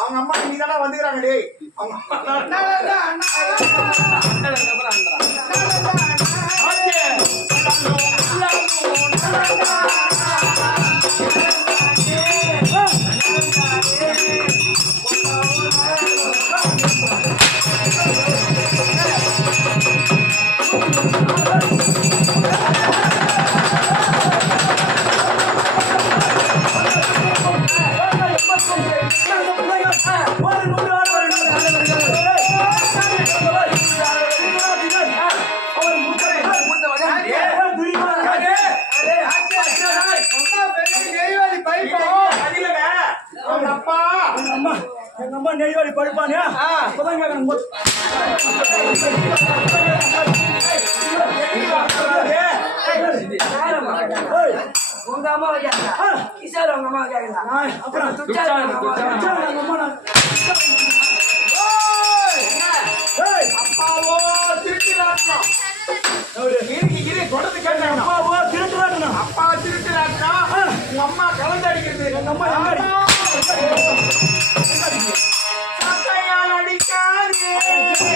அவங்க அம்மா நீ தானே வந்துக்கிறாங்க டேய் எங்க அம்மா நெய்வாடி படுப்பானே அப்பதான் கேட்கணும் உங்க அம்மா கிஷோர் உங்க அம்மா கேட்கலாம் அப்புறம் அப்பாவோ திருட்டுறாட்டம் தொடர்ந்து கேட்டேன் அப்பாவோ திருட்டுறாட்டம் அப்பா திருட்டுறாட்டம் உங்க அம்மா கலந்து அடிக்கிறது எங்க அம்மா அடிக்காதே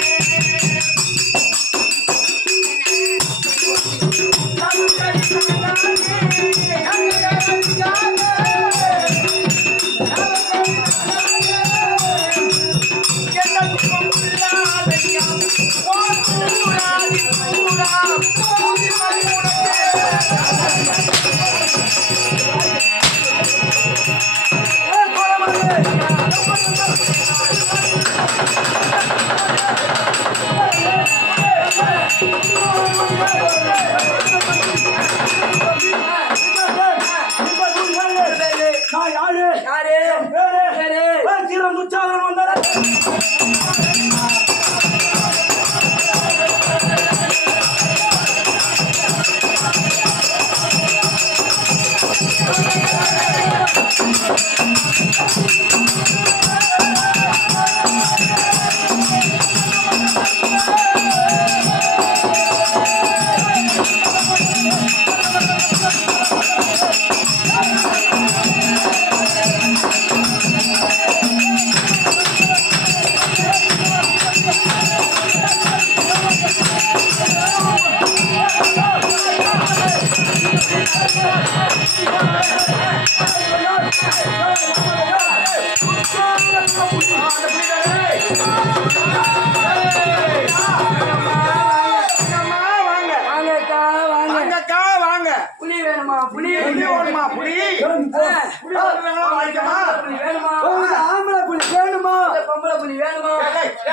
சொல்றாங்களோ வாங்கிக்கமா புலி வேணுமா உங்களுக்கு ஆம்பளை புலி வேணுமா பொம்பளை புலி வேணுமா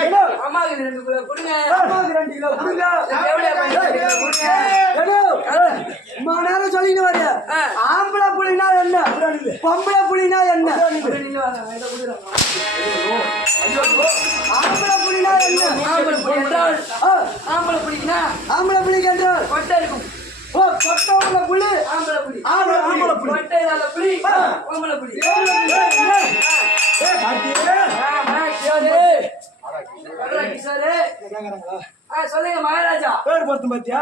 ஏடோ, அம்மாவுக்கு 2 கிலோ கொடுங்க அம்மாவுக்கு 2 கிலோ கொடுங்க. தேவலையா பையனுக்கு 2 கிலோ கொடுங்க ஏடோ, இம்மா நேரம் சொல்லிட்டு வர ஆம்பளை புலினா என்ன பொம்பளை புலினா என்ன நில்லு வாங்க இத குடுறோம் ஆம்பளை புலினா என்ன ஆம்பளை புலி என்றால் ஆம்பளை புலினா ஆம்பளை புலிக்கு என்றால் கொட்டை இருக்கும் ஓ கொட்டவுள்ள புலி ஆம்பளை புலி ஆம்பளை புலி கொட்டை இல்லாத புலி பொம்பளை புலி கிஷோரு சொல்லுங்க மகாராஜா பேர் பொருத்தம் பாத்தியா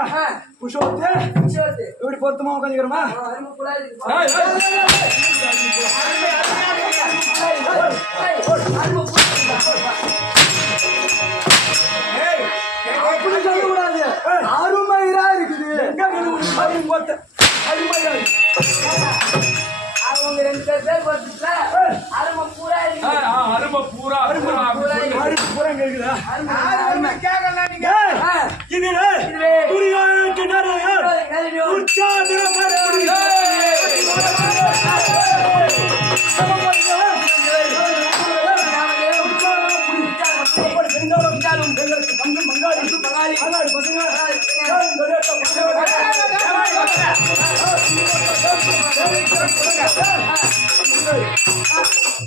புஷோத்து கிஷோரு எப்படி பொருத்தமா உட்காந்துக்கிறோமா அருமை புலாதி அப்படி சொல்லக்கூடாது அருமையா இருக்குது அருமையா அவங்க 2 பேர் பொறுத்துல அருமை பூரா இருக்கு அருமை பூரா அருமை பூரா கேக்குதா அருமை கேட்கலாம் நீங்க இதுல துரியோனுக்கு நிறைய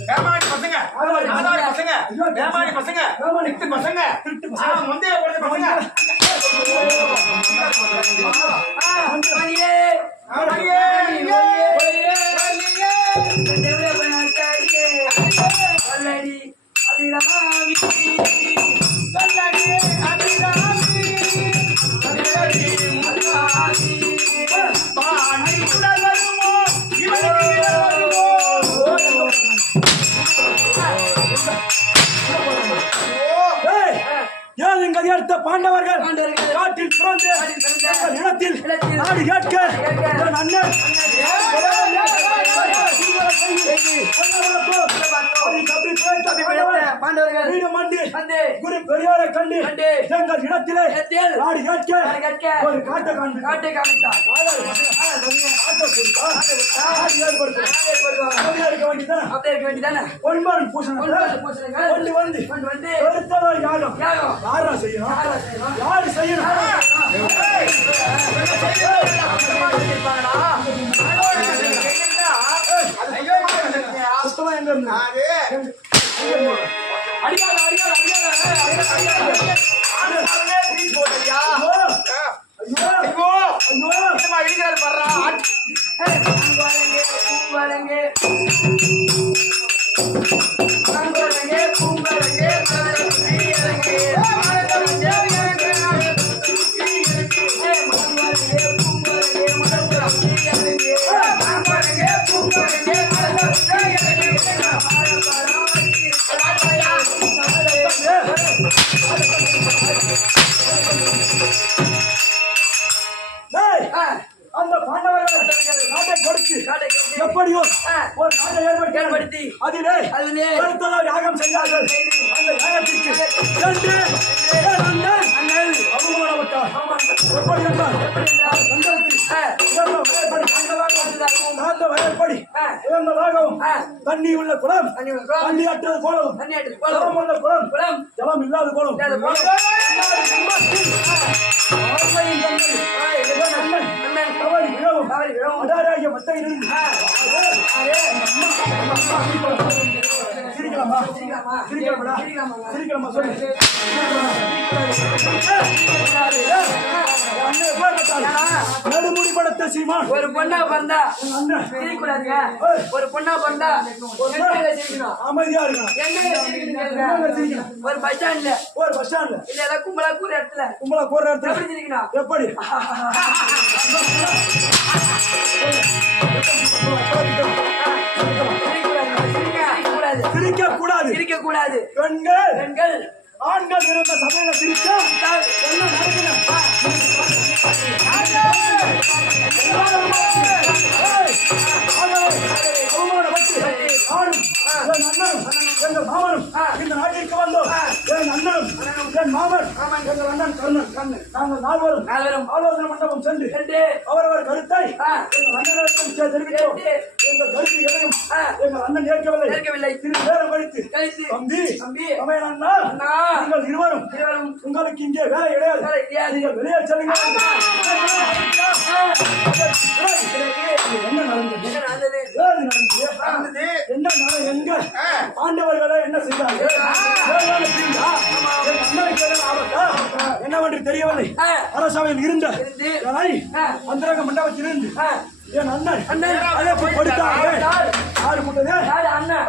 வேமாடி பசங்க ஆதாரி பசங்க வேமாடி பசங்க திருட்டு பசங்க முந்தைய போடுற பசங்க மணியே அடுத்த பாண்டவர்கள் காட்டில் பிறந்து நிலத்தில் நாடு கேட்க என் அண்ணன் குரு பெரியாரை கண்டு எங்கள் இடத்திலே நாடு கேட்க ஒரு காட்டை காமித்தார் ஒன்பது பூசணங்கள் கொண்டு வந்து எடுத்தவர் யாரும் யாரா செய்யணும் யாரு செய்யணும் சுத்தமா எங்க இருந்து அந்த பாண்டவர்கள் நாட்டை கொடுத்து எப்படியோ ஒரு நாட்டை ஏற்படுத்தி அதிலே யாகம் செய்தார்கள். அந்த யாகத்திற்கு சென்று அண்ணன் அவமானப்பட்டார். எப்படி என்றால் தண்ணி உள்ள குளம் தண்ணி அற்றது போலவும் குளம் உள்ள குளம் ஜலம் இல்லாத போலவும் நடுமுடிபடத்த சீமான் ஒரு பொண்ணா பிறந்தா சிரிக்கூடாதுங்க. ஒரு பொண்ணா பிறந்தா அமைதியா இருக்கணும். ஒரு பஸ் ஸ்டாண்ட்ல இல்ல ஏதாவது கும்பலா கூற இடத்துல கும்பலா போற இடத்துல எப்படி சிரிக்கணும்? எப்படி சிரிக்க கூடாது. சிரிக்க கூடாது. பெண்கள் ஆண்கள் இருந்த சபையில சிரிச்சா என்ன எங்கள் மாமனும் இந்த நாட்டிற்கு வந்தோம். என் அண்ணனும் என் மாமன் எங்கள் அண்ணன் கர்ணன் நாங்கள் நால்வரும் ஆலோசனை மண்டபம் சென்று அவரவர் கருத்தை எங்கள் அண்ணனிடம் தெரிவித்தோம். எங்கள் கருத்து எதையும் எங்கள் அண்ணன் ஏற்கவில்லை. சிறிது நேரம் கழித்து தம்பி அமையன் அண்ணா நீங்கள் இருவரும் உங்களுக்கு இங்கே வேலை கிடையாது, நீங்கள் வெளியே செல்லுங்க. என்ன நடந்தது? என்ன எங்க ஆண்டவர்களே என்ன செய்தார்கள்? என்னவென்று தெரியவில்லை. அரசவையில் இருந்த அந்தரங்க மண்டபத்தில் இருந்து என் அண்ணன் அழைப்பு கொடுத்தார்கள். யாரு கூட்டது? அண்ணன்